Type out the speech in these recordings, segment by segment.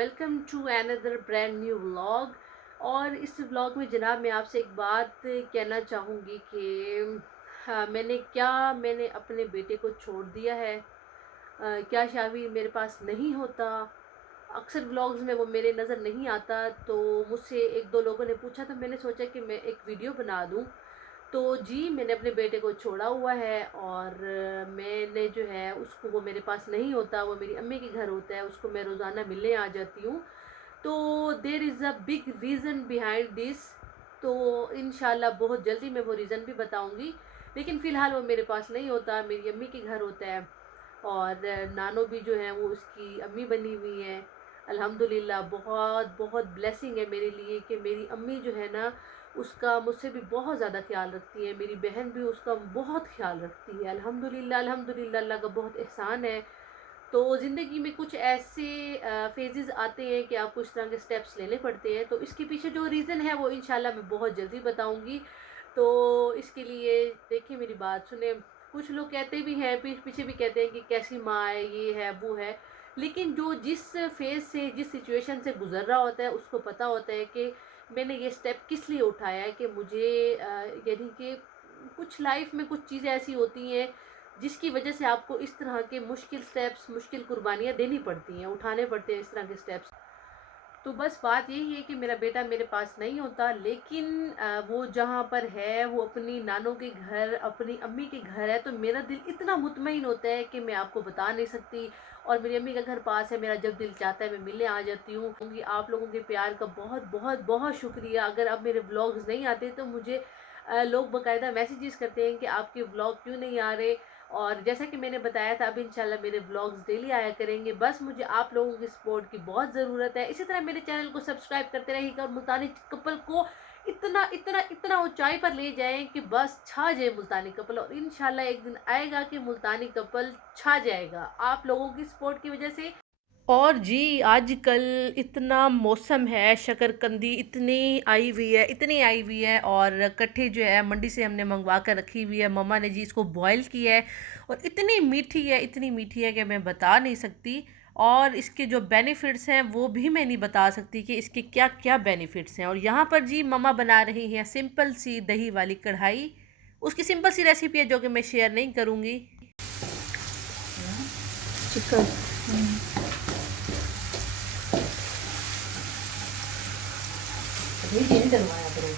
Welcome to another brand new vlog. और इस vlog में जनाब मैं आपसे एक बात कहना चाहूँगी कि हाँ, मैंने अपने बेटे को छोड़ दिया है। क्या शावी मेरे पास नहीं होता। अक्सर व्लॉग्स में वो मेरे नज़र नहीं आता, तो मुझसे एक दो लोगों ने पूछा, तो मैंने सोचा कि मैं एक वीडियो बना दूँ। तो जी मैंने अपने बेटे को छोड़ा हुआ है और मैंने जो है उसको, वो मेरे पास नहीं होता, वो मेरी अम्मी के घर होता है, उसको मैं रोज़ाना मिलने आ जाती हूँ। तो there is a big reason behind this. तो इंशाल्लाह बहुत जल्दी मैं वो रीज़न भी बताऊँगी, लेकिन फ़िलहाल वो मेरे पास नहीं होता, मेरी अम्मी के घर होता है। और नानो भी जो है वो उसकी अम्मी बनी हुई है। अल्हम्दुलिल्लाह बहुत बहुत ब्लेसिंग है मेरे लिए कि मेरी अम्मी जो है ना, उसका मुझसे भी बहुत ज़्यादा ख्याल रखती है। मेरी बहन भी उसका बहुत ख्याल रखती है। अल्हम्दुलिल्लाह अल्हम्दुलिल्लाह, अल्लाह का बहुत एहसान है। तो ज़िंदगी में कुछ ऐसे फेजेस आते हैं कि आपको इस तरह के स्टेप्स लेने पड़ते हैं। तो इसके पीछे जो रीज़न है वो इंशाल्लाह मैं बहुत जल्दी बताऊंगी। तो इसके लिए देखिए, मेरी बात सुने। कुछ लोग कहते भी हैं, पीठ पीछे भी कहते हैं कि कैसी माँ है, ये है वो है। लेकिन जो जिस फेज़ से, जिस सिचुएशन से गुज़र रहा होता है, उसको पता होता है कि मैंने ये स्टेप किस लिए उठाया है। कि मुझे यानी कि कुछ लाइफ में कुछ चीज़ें ऐसी होती हैं जिसकी वजह से आपको इस तरह के मुश्किल स्टेप्स, मुश्किल कुर्बानियाँ देनी पड़ती हैं, उठाने पड़ते हैं इस तरह के स्टेप्स। तो बस बात यही है कि मेरा बेटा मेरे पास नहीं होता, लेकिन वो जहाँ पर है, वो अपनी नानों के घर, अपनी अम्मी के घर है। तो मेरा दिल इतना मुतमईन होता है कि मैं आपको बता नहीं सकती। और मेरी अम्मी का घर पास है, मेरा जब दिल चाहता है मैं मिलने आ जाती हूँ। क्योंकि आप लोगों के प्यार का बहुत बहुत बहुत शुक्रिया। अगर अब मेरे व्लॉग्स नहीं आते तो मुझे लोग बाकायदा मैसेजेस करते हैं कि आपके व्लॉग क्यों नहीं आ रहे। और जैसा कि मैंने बताया था, अब इंशाल्लाह मेरे व्लॉग्स डेली आया करेंगे। बस मुझे आप लोगों की सपोर्ट की बहुत ज़रूरत है। इसी तरह मेरे चैनल को सब्सक्राइब करते रहिएगा और मुल्तानी कपल को इतना इतना इतना ऊंचाई पर ले जाएं कि बस छा जाए मुल्तानी कपल। और इंशाल्लाह एक दिन आएगा कि मुल्तानी कपल छा जाएगा आप लोगों की सपोर्ट की वजह से। और जी आजकल इतना मौसम है, शकरकंदी इतनी आई हुई है, इतनी आई हुई है। और कट्ठे जो है मंडी से हमने मंगवा कर रखी हुई है। मम्मा ने जी इसको बॉईल किया है और इतनी मीठी है, इतनी मीठी है कि मैं बता नहीं सकती। और इसके जो बेनिफिट्स हैं वो भी मैं नहीं बता सकती कि इसके क्या क्या बेनिफिट्स हैं। और यहाँ पर जी मम्मा बना रही हैं सिंपल सी दही वाली कढ़ाई। उसकी सिंपल सी रेसिपी है जो कि मैं शेयर नहीं करूँगी। चिकन नहीं डलवाया करो।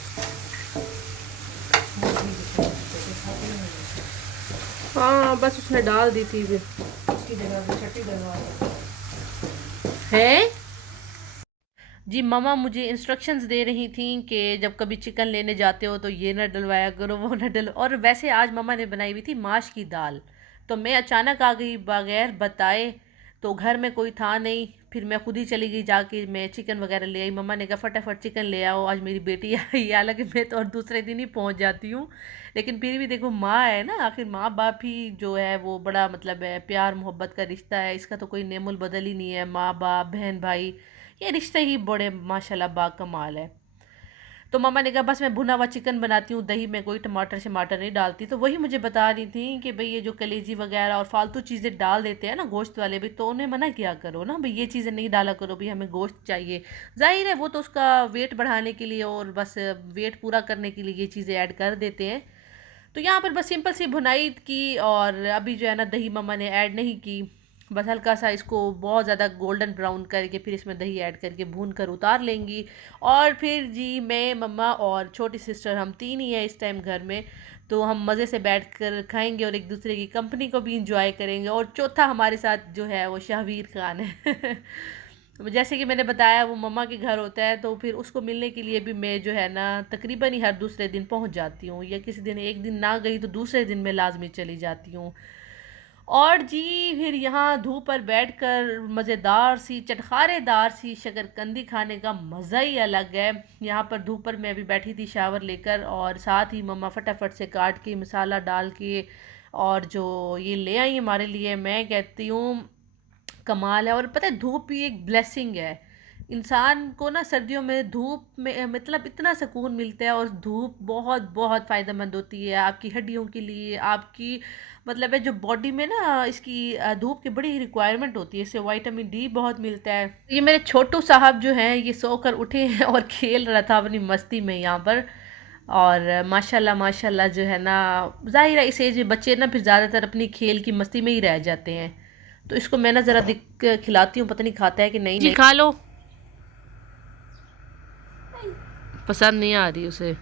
हाँ बस उसने डाल दी थी फिर उसकी जगह पे छट्टी डलवा है। जी मम्मा मुझे इंस्ट्रक्शंस दे रही थी कि जब कभी चिकन लेने जाते हो तो ये ना डलवाया करो, वो ना डल। और वैसे आज मम्मा ने बनाई हुई थी माश की दाल। तो मैं अचानक आ गई बगैर बताए, तो घर में कोई था नहीं। फिर मैं खुद ही चली गई, जाके मैं चिकन वगैरह ले आई। मम्मा ने कहा फटाफट चिकन ले आओ, आज मेरी बेटी आई। हालांकि मैं तो और दूसरे दिन ही पहुंच जाती हूँ, लेकिन फिर भी देखो माँ है ना, आखिर माँ बाप ही जो है वो बड़ा मतलब है, प्यार मोहब्बत का रिश्ता है, इसका तो कोई नेमुल बदल ही नहीं है। माँ बाप, बहन भाई, ये रिश्ते ही बड़े माशाल्लाह बाकमाल है। तो मम्मा ने कहा बस मैं भुना हुआ चिकन बनाती हूँ, दही में कोई टमाटर शमाटर नहीं डालती। तो वही मुझे बता रही थी कि भाई ये जो कलेजी वगैरह और फालतू चीज़ें डाल देते हैं ना गोश्त वाले भी, तो उन्हें मना किया करो ना भाई, ये चीज़ें नहीं डाला करो भाई, हमें गोश्त चाहिए। जाहिर है वो तो उसका वेट बढ़ाने के लिए और बस वेट पूरा करने के लिए ये चीज़ें ऐड कर देते हैं। तो यहाँ पर बस सिंपल सी भुनाई की, और अभी जो है ना दही मम्मा ने ऐड नहीं की। बस हल्का सा इसको बहुत ज़्यादा गोल्डन ब्राउन करके फिर इसमें दही ऐड करके भून कर उतार लेंगी। और फिर जी मैं, मम्मा और छोटी सिस्टर, हम तीन ही हैं इस टाइम घर में। तो हम मज़े से बैठ कर खाएंगे और एक दूसरे की कंपनी को भी इंजॉय करेंगे। और चौथा हमारे साथ जो है वो शाहवीर खान है। जैसे कि मैंने बताया वो मम्मा के घर होता है, तो फिर उसको मिलने के लिए भी मैं जो है ना तकरीबन ही हर दूसरे दिन पहुंच जाती हूँ, या किसी दिन एक दिन ना गई तो दूसरे दिन मैं लाजमी चली जाती हूँ। और जी फिर यहाँ धूप पर बैठकर मज़ेदार सी चटखारेदार सी शकरकंदी खाने का मज़ा ही अलग है। यहाँ पर धूप पर मैं अभी बैठी थी शावर लेकर, और साथ ही मम्मा फटाफट से काट के मसाला डाल के और जो ये ले आई हमारे लिए, मैं कहती हूँ कमाल है। और पता है धूप भी एक ब्लेसिंग है। इंसान को ना सर्दियों में धूप में मतलब इतना सुकून मिलता है, और धूप बहुत बहुत फ़ायदेमंद होती है आपकी हड्डियों के लिए, आपकी मतलब है जो बॉडी में ना इसकी धूप की बड़ी रिक्वायरमेंट होती है, इससे विटामिन डी बहुत मिलता है। ये मेरे छोटू साहब जो हैं ये सोकर उठे हैं और खेल रहा था अपनी मस्ती में यहाँ पर। और माशाल्लाह माशाल्लाह जो है ना, ज़ाहिर है इस एज में बच्चे ना फिर ज़्यादातर अपनी खेल की मस्ती में ही रह जाते हैं। तो इसको मैं ना ज़रा दिख खिलाती हूँ, पता नहीं खाता है कि नहीं। जी नहीं खा लो, पसंद नहीं आ रही उसे।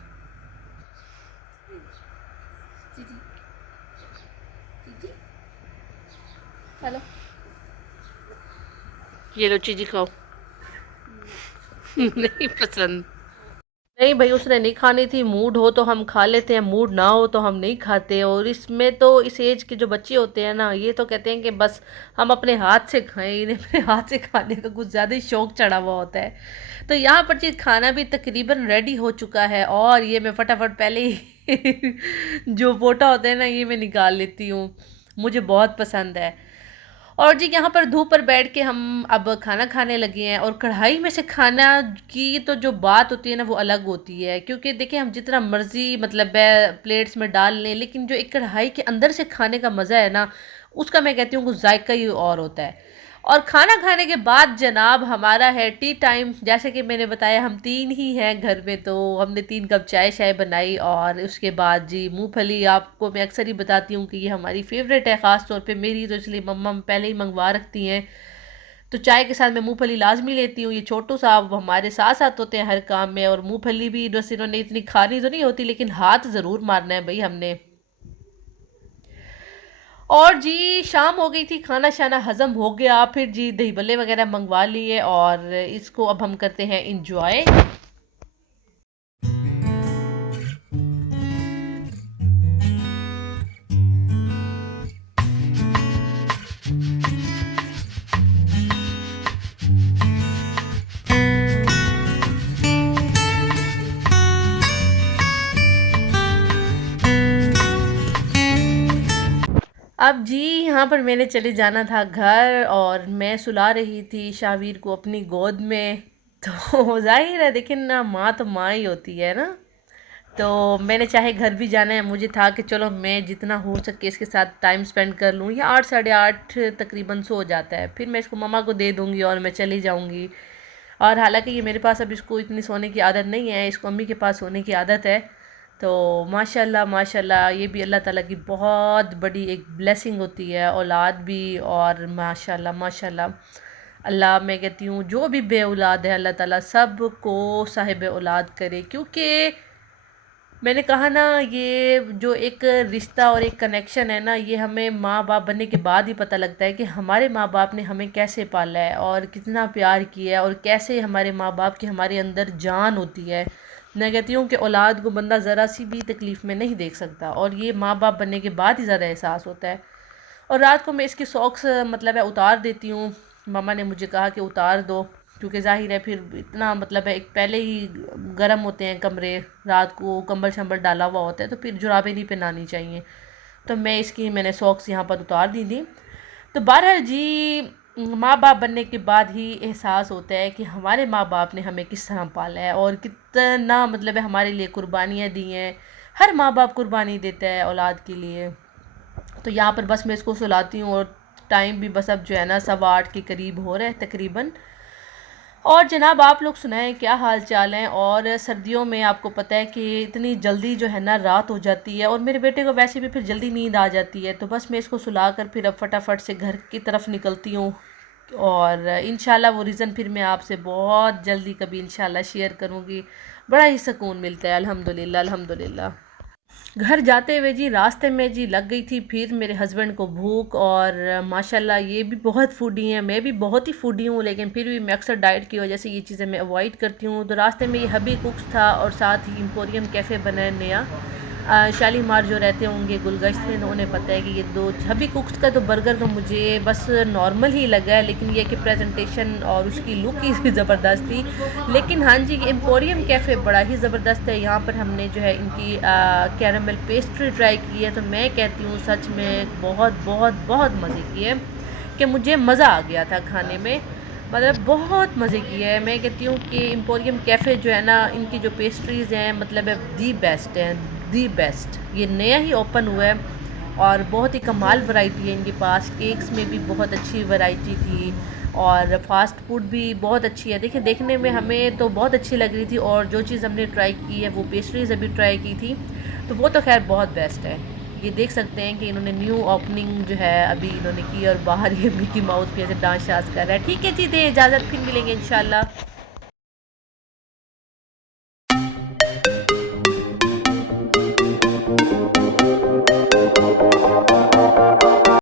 हेलो, ये लो चीजी खाओ। नहीं पसंद। नहीं भाई, उसने नहीं खानी थी। मूड हो तो हम खा लेते हैं, मूड ना हो तो हम नहीं खाते। और इसमें तो इस एज के जो बच्चे होते हैं ना, ये तो कहते हैं कि बस हम अपने हाथ से खाएं, इन्हें अपने हाथ से खाने का कुछ ज़्यादा ही शौक चढ़ा हुआ होता है। तो यहाँ पर चीज़ खाना भी तकरीबन रेडी हो चुका है, और ये मैं फटाफट पहले ही जो पोटा होता है ना ये मैं निकाल लेती हूँ, मुझे बहुत पसंद है। और जी यहाँ पर धूप पर बैठ के हम अब खाना खाने लगे हैं। और कढ़ाई में से खाना की तो जो बात होती है ना वो अलग होती है, क्योंकि देखिए हम जितना मर्जी मतलब प्लेट्स में डाल लें, लेकिन जो एक कढ़ाई के अंदर से खाने का मज़ा है ना, उसका मैं कहती हूँ कुछ जायका ही और होता है। और खाना खाने के बाद जनाब हमारा है टी टाइम। जैसे कि मैंने बताया हम तीन ही हैं घर में, तो हमने 3 कप चाय शाय बनाई। और उसके बाद जी मूंगफली, आपको मैं अक्सर ही बताती हूँ कि ये हमारी फेवरेट है, ख़ास तौर पे मेरी, तो इसलिए मम्मा पहले ही मंगवा रखती हैं। तो चाय के साथ मैं मूंगफली लाजमी लेती हूँ। ये छोटू साहब हमारे साथ साथ होते हैं हर काम में, और मूंगफली भी बस इन्होंने इतनी खानी तो नहीं होती, लेकिन हाथ ज़रूर मारना है भाई हमने। और जी शाम हो गई थी, खाना शाना हजम हो गया, फिर जी दही बल्ले वगैरह मंगवा लिए, और इसको अब हम करते हैं इंजॉय। अब जी यहाँ पर मैंने चले जाना था घर, और मैं सुला रही थी शावीर को अपनी गोद में। तो जाहिर है देखिए ना, माँ तो माँ ही होती है ना। तो मैंने चाहे घर भी जाना है, मुझे था कि चलो मैं जितना हो सके इसके साथ टाइम स्पेंड कर लूँ। या 8 साढ़े 8 तकरीबन सो जाता है, फिर मैं इसको मम्मा को दे दूँगी और मैं चली जाऊँगी। और हालांकि ये मेरे पास अब इसको इतनी सोने की आदत नहीं है, इसको अम्मी के पास सोने की आदत है। तो माशाल्लाह माशाल्लाह ये भी अल्लाह ताला की बहुत बड़ी एक ब्लेसिंग होती है, औलाद भी। और माशाल्लाह माशाल्लाह अल्लाह, मैं कहती हूँ जो भी बे औलाद है अल्लाह ताला सब को साहिब औलाद करे। क्योंकि मैंने कहा ना, ये जो एक रिश्ता और एक कनेक्शन है ना, ये हमें माँ बाप बनने के बाद ही पता लगता है कि हमारे माँ बाप ने हमें कैसे पाला है और कितना प्यार किया है, और कैसे हमारे माँ बाप की हमारे अंदर जान होती है। मैं कहती हूँ कि औलाद को बंदा ज़रा सी भी तकलीफ़ में नहीं देख सकता, और ये माँ बाप बनने के बाद ही ज़्यादा एहसास होता है। और रात को मैं इसकी सॉक्स मतलब है उतार देती हूँ। मामा ने मुझे कहा कि उतार दो, क्योंकि ज़ाहिर है फिर इतना मतलब है, एक पहले ही गर्म होते हैं कमरे, रात को कंबल शंबल डाला हुआ होता है, तो फिर जुराबें नहीं पहनानी चाहिए। तो मैंने सॉक्स यहाँ पर उतार दी थी। तो बहरहाल जी माँ बाप बनने के बाद ही एहसास होता है कि हमारे माँ बाप ने हमें किस तरह पाला है, और कितना मतलब है हमारे लिए कुर्बानियाँ दी हैं। हर माँ बाप कुर्बानी देता है औलाद के लिए। तो यहाँ पर बस मैं इसको सुलाती हूँ, और टाइम भी बस अब जो है ना 8:15 के करीब हो रहा है तकरीबन। और जनाब आप लोग सुनाएं क्या हाल चाल हैं। और सर्दियों में आपको पता है कि इतनी जल्दी जो है ना रात हो जाती है, और मेरे बेटे को वैसे भी फिर जल्दी नींद आ जाती है। तो बस मैं इसको सुलाकर फिर अब फटाफट से घर की तरफ निकलती हूँ। और इंशाल्लाह वो रीज़न फिर मैं आपसे बहुत जल्दी कभी इंशाल्लाह शेयर करूँगी। बड़ा ही सुकून मिलता है, अल्हम्दुलिल्लाह अल्हम्दुलिल्लाह। घर जाते हुए जी रास्ते में जी लग गई थी फिर मेरे हस्बैंड को भूख। और माशाल्लाह ये भी बहुत फूडी हैं, मैं भी बहुत ही फूडी हूँ, लेकिन फिर भी मैं अक्सर डाइट की वजह से ये चीज़ें मैं अवॉइड करती हूँ। तो रास्ते में ये हबी कुक्स था, और साथ ही एम्पोरियम कैफ़े बना है नया। शालीमार जो रहते होंगे गुलगश्त में, तो उन्हें पता है कि ये दो हबी कुक्स का तो बर्गर तो मुझे बस नॉर्मल ही लगा है, लेकिन ये कि प्रेजेंटेशन और उसकी लुक ही ज़बरदस्त थी। लेकिन हाँ जी, ये एम्पोरियम कैफ़े बड़ा ही ज़बरदस्त है। यहाँ पर हमने जो है इनकी कैरामल पेस्ट्री ट्राई की है, तो मैं कहती हूँ सच में बहुत बहुत बहुत मज़े की है, कि मुझे मज़ा आ गया था खाने में। मतलब बहुत मज़े की है। मैं कहती हूँ कि एम्पोरियम कैफ़े जो है ना, इनकी जो पेस्ट्रीज़ हैं मतलब है दी बेस्ट हैं, दी बेस्ट। ये नया ही ओपन हुआ है और बहुत ही कमाल वैरायटी है इनके पास। केक्स में भी बहुत अच्छी वैरायटी थी और फ़ास्ट फूड भी बहुत अच्छी है। देखिए देखने में हमें तो बहुत अच्छी लग रही थी और जो चीज़ हमने ट्राई की है वो पेस्ट्रीज़ अभी ट्राई की थी, तो वो तो ख़ैर बहुत बेस्ट है। ये देख सकते हैं कि इन्होंने न्यू ओपनिंग जो है अभी इन्होंने की और बाहर ये मिकी माउस भी ऐसे डांस शांस कर रहा है। ठीक है जी, दे इजाज़त, फिर मिलेंगे इंशाल्लाह।